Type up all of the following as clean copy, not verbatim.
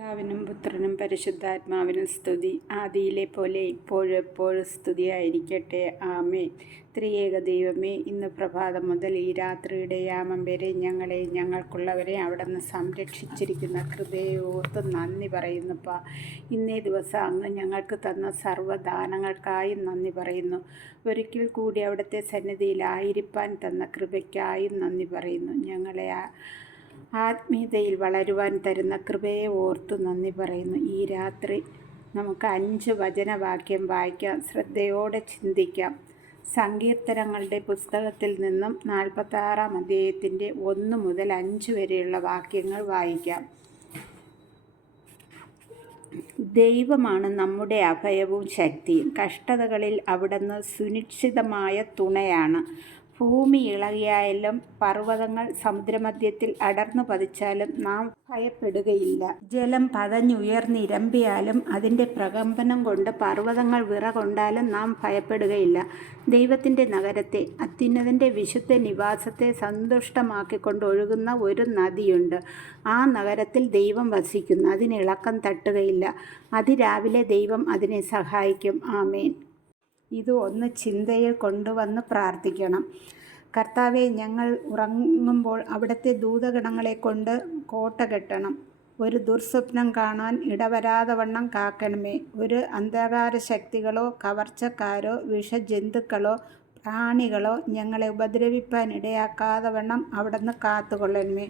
പിതാവിനും പുത്രനും പരിശുദ്ധാത്മാവിനും സ്തുതി, ആദിയിലെ പോലെ ഇപ്പോഴും എപ്പോഴും സ്തുതിയായിരിക്കട്ടെ. ആമേൻ. ത്രിയേക ദൈവമേ, ഇന്ന് പ്രഭാതം മുതൽ ഈ രാത്രിയുടെ യാമം വരെ ഞങ്ങളെ ഞങ്ങൾക്കുള്ളവരെ അവിടുന്ന് സംരക്ഷിച്ചിരിക്കുന്ന കൃപയെ ഓർത്ത് നന്ദി പറയുന്നുപ്പാ. ഇന്നേ ദിവസം അങ്ങ് ഞങ്ങൾക്ക് തന്ന സർവ്വദാനങ്ങൾക്കായും നന്ദി പറയുന്നു. ഒരിക്കൽ കൂടി അവിടുത്തെ സന്നിധിയിലായിരിക്കാൻ തന്ന കൃപയ്ക്കായും നന്ദി പറയുന്നു. ഞങ്ങളെ ആത്മീയതയിൽ വളരുവാൻ തരുന്ന കൃപയെ ഓർത്തു നന്ദി പറയുന്നു. ഈ രാത്രി നമുക്ക് 5 വചനവാക്യം വായിക്കാം, ശ്രദ്ധയോടെ ചിന്തിക്കാം. സങ്കീർത്തനങ്ങളുടെ പുസ്തകത്തിൽ നിന്നും 46-ാം അധ്യായത്തിൻ്റെ 1 മുതൽ 5 വരെയുള്ള വാക്യങ്ങൾ വായിക്കാം. ദൈവമാണ് നമ്മുടെ അഭയവും ശക്തിയും. കഷ്ടതകളിൽ അവിടുന്ന് സുനിശ്ചിതമായ തുണയാണ്. ഭൂമി ഇളകിയാലും പർവ്വതങ്ങൾ സമുദ്രമധ്യത്തിൽ അടർന്നു പതിച്ചാലും നാം ഭയപ്പെടുകയില്ല. ജലം പതഞ്ഞുയർന്നിരമ്പിയാലും അതിൻ്റെ പ്രകമ്പനം കൊണ്ട് പർവ്വതങ്ങൾ വിറകൊണ്ടാലും നാം ഭയപ്പെടുകയില്ല. ദൈവത്തിൻ്റെ നഗരത്തെ, അത്യുന്നതൻ്റെ വിശുദ്ധ നിവാസത്തെ സന്തുഷ്ടമാക്കിക്കൊണ്ട് ഒഴുകുന്ന ഒരു നദിയുണ്ട്. ആ നഗരത്തിൽ ദൈവം വസിക്കുന്നു, അതിന് ഇളക്കം തട്ടുകയില്ല. അതിരാവിലെ ദൈവം അതിനെ സഹായിക്കും. ആമേൻ. ഇത് ഒന്ന് ചിന്തയിൽ കൊണ്ടുവന്ന് പ്രാർത്ഥിക്കണം. കർത്താവെ, ഞങ്ങൾ ഉറങ്ങുമ്പോൾ അവിടുത്തെ ദൂതഗണങ്ങളെ കൊണ്ട് കോട്ട കെട്ടണം. ഒരു ദുർസ്വപ്നം കാണാൻ ഇടവരാതെ വണ്ണം കാക്കണമേ. ഒരു അന്ധകാര ശക്തികളോ കവർച്ചക്കാരോ വിഷജന്തുക്കളോ പ്രാണികളോ ഞങ്ങളെ ഉപദ്രവിപ്പാൻ ഇടയാക്കാതെ വണ്ണം അവിടുന്ന് കാത്തുകൊള്ളണമേ.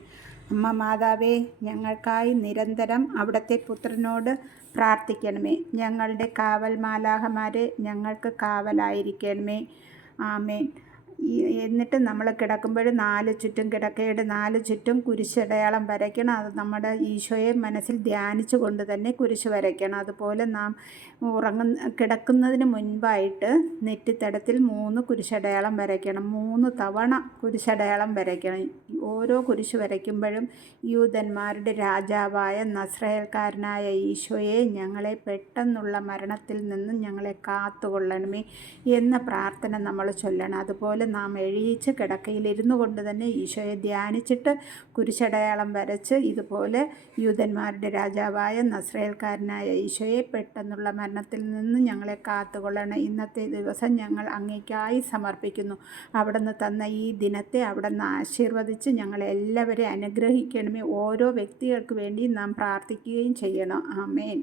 അമ്മ മാതാവേ, ഞങ്ങൾക്കായി നിരന്തരം അവിടുത്തെ പുത്രനോട് പ്രാർത്ഥിക്കണമേ. ഞങ്ങളുടെ കാവൽ മാലാഖമാരെ ഞങ്ങൾക്ക് കാവലായിരിക്കണമേ. ആമേൻ. എന്നിട്ട് നമ്മൾ കിടക്കുമ്പോൾ 4 ചുറ്റും കിടക്കയുടെ 4 ചുറ്റും കുരിശടയാളം വരയ്ക്കണം. അത് നമ്മുടെ ഈശോയെ മനസ്സിൽ ധ്യാനിച്ചു കൊണ്ട് തന്നെ കുരിശ് വരയ്ക്കണം. അതുപോലെ നാം കിടക്കുന്നതിന് മുൻപായിട്ട് നെറ്റിത്തടത്തിൽ 3 കുരിശടയാളം വരയ്ക്കണം. 3 തവണ കുരിശടയാളം വരയ്ക്കണം. ഓരോ കുരിശ് വരയ്ക്കുമ്പോഴും യൂദന്മാരുടെ രാജാവായ നസ്രയേൽക്കാരനായ ഈശോയെ, ഞങ്ങളെ പെട്ടെന്നുള്ള മരണത്തിൽ നിന്നും ഞങ്ങളെ കാത്തുകൊള്ളണമേ എന്ന പ്രാർത്ഥന നമ്മൾ ചൊല്ലണം. അതുപോലെ നാം എഴുതിച്ച് കിടക്കയിലിരുന്നു കൊണ്ട് തന്നെ ഈശോയെ ധ്യാനിച്ചിട്ട് കുരിശടയാളം വരച്ച് ഇതുപോലെ യൂദന്മാരുടെ രാജാവായ നസ്രയേൽക്കാരനായ ഈശോയെ, പെട്ടെന്നുള്ള മരണത്തിൽ നിന്ന് ഞങ്ങളെ കാത്തുകൊള്ളണം. ഇന്നത്തെ ദിവസം ഞങ്ങൾ അങ്ങേയ്ക്കായി സമർപ്പിക്കുന്നു. അവിടുന്ന് തന്ന ഈ ദിനത്തെ അവിടുന്ന് ആശീർവദിച്ച് ഞങ്ങളെല്ലാവരെയും അനുഗ്രഹിക്കണമേ. ഓരോ വ്യക്തികൾക്ക് വേണ്ടി നാം പ്രാർത്ഥിക്കുകയും ചെയ്യണം. ആമേൻ.